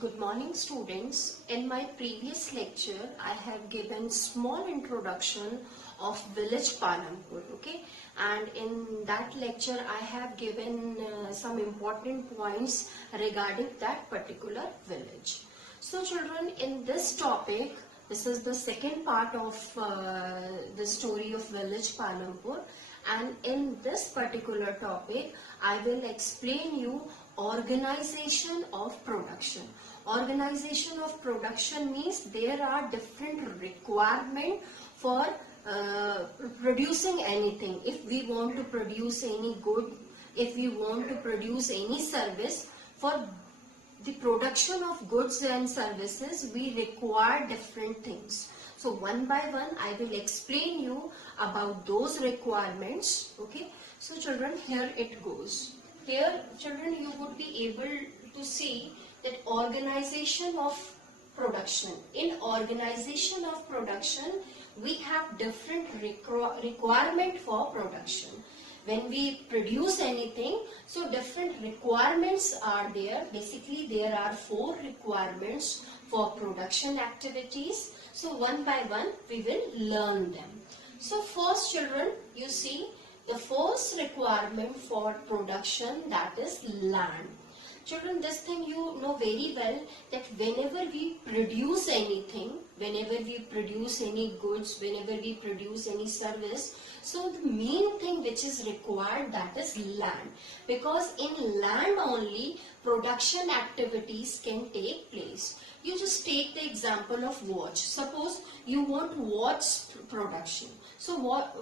Good morning students. In my previous lecture I have given small introduction of village Palampur, okay, and in that lecture I have given some important points regarding that particular village. So children, in this topic, this is the second part of the story of village Palampur, and in this particular topic I will explain you organization of production. Organization of production means there are different requirements for producing anything. If we want to produce any good, if we want to produce any service, for the production of goods and services we require different things. So one by one I will explain you about those requirements. Okay, so children, here it goes. Here children, you would be able to see that organization of production. In organization of production we have different requirement for production. When we produce anything, so different requirements are there. Basically there are 4 requirements for production activities. So one by one we will learn them. So first children, you see the first requirement for production, that is land. Children, this thing you know very well, that whenever we produce anything, whenever we produce any goods, whenever we produce any service, so the main thing which is required, that is land. Because in land only production activities can take place. You just take the example of watch. Suppose you want watch production. So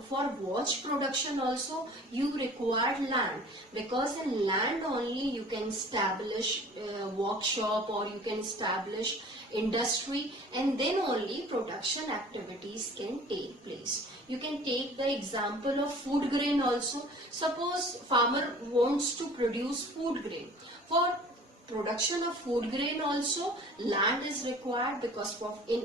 for watch production also you require land, because in land only you can establish workshop or you can establish industry, and then only production activities can take place. You can take the example of food grain also. Suppose farmer wants to produce food grain. For production of food grain also land is required, because for in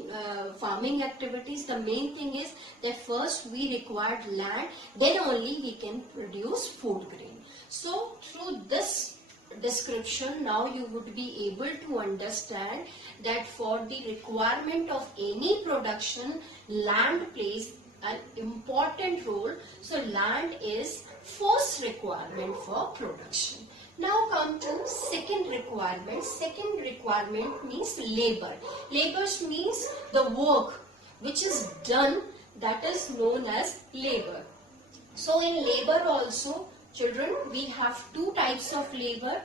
farming activities the main thing is that first we require land, then only we can produce food grain. So through this description now you would be able to understand that for the requirement of any production land plays an important role. So land is first requirement for production. Now come to second requirement. Second requirement means labor. Labors means the work which is done, that is known as labor. So in labor also children, we have 2 types of labor.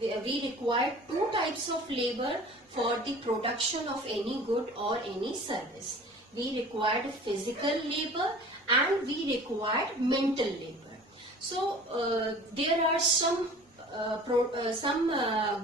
We require 2 types of labor for the production of any good or any service. We required physical labor and we required mental labor. So there are some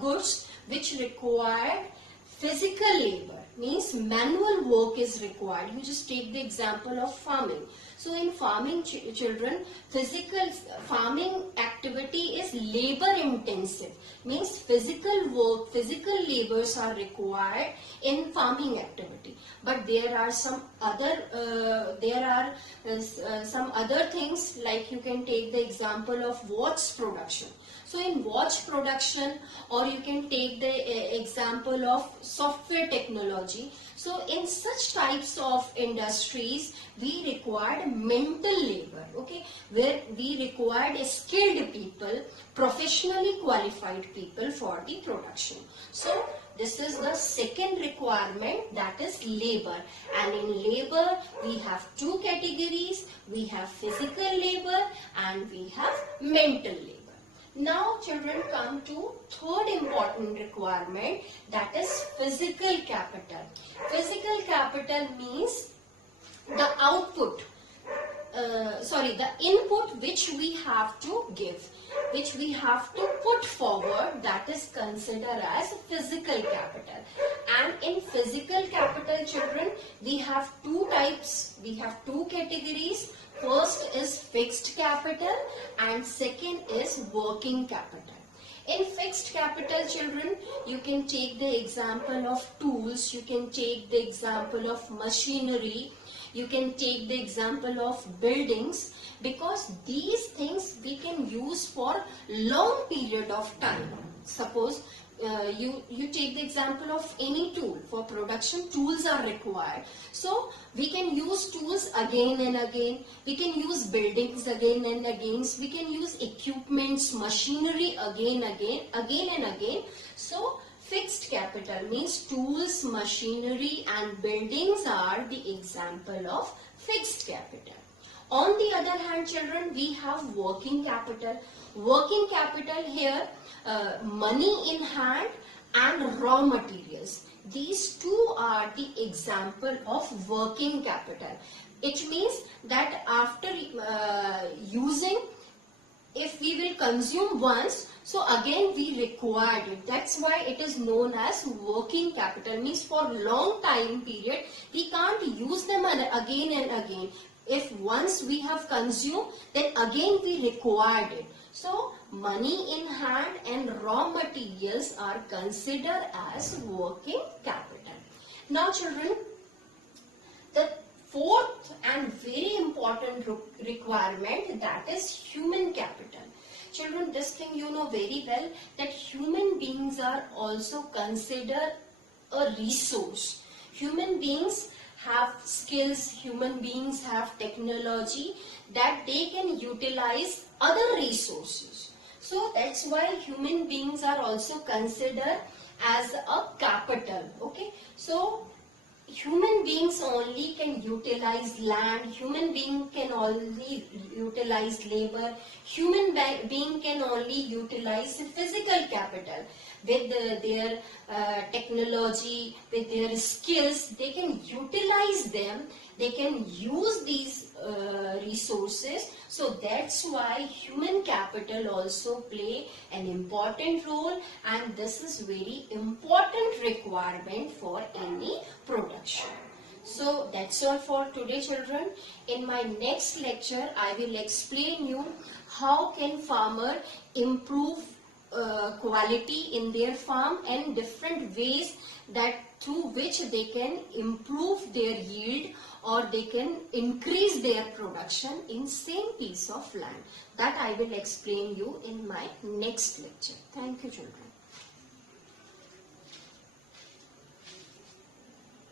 goods which require physical labor, means manual work is required. You just take the example of farming. So in farming children, physical farming activity is labor intensive, means physical work, physical labors are required in farming activity. But there are some other some other things, like you can take the example of watch production. So in watch production, or you can take the example of software technology. So in such types of industries we required mental labor, okay, where we required skilled people, professionally qualified people for the production. So this is the second requirement, that is labor. And in labor we have 2 categories. We have physical labor and we have mental labor. Now children, come to third important requirement, that is physical capital. Physical capital means the output, the input which we have to give, which we have to put forward, that is considered as physical capital. And in physical capital children, we have 2 types, we have 2 categories. First is fixed capital and second is working capital. In fixed capital children, you can take the example of tools, you can take the example of machinery, you can take the example of buildings, because these things we can use for long period of time. Suppose you take the example of any tool. For production, tools are required, so we can use tools again and again. We can use buildings again and again. We can use equipments, machinery again and again. So fixed capital means tools, machinery and buildings are the example of fixed capital. On the other hand, children, we have working capital. Working capital here, money in hand and raw materials. These two are the example of working capital. It means that after using, if we will consume once, so again we required it. That's why it is known as working capital. Means for long time period we can't use them again and again. If once we have consumed, then again we required it. So money in hand and raw materials are considered as working capital. Now children, the fourth and very important requirement, that is human capital. Children, this thing you know very well, that human beings are also considered a resource. Human beings have skills, human beings have technology that they can utilize other resources. So that's why human beings are also considered as a capital. Okay, so human beings only can utilize land, human being can only utilize labor, human being can only utilize physical capital. With their technology, with their skills, they can utilize them, they can use these resources. So that's why human capital also play an important role, and this is very important requirement for any production. So that's all for today, children. In my next lecture, I will explain you how can farmer improve quality in their farm and different ways that through which they can improve their yield or they can increase their production in same piece of land. That I will explain you in my next lecture. Thank you, children.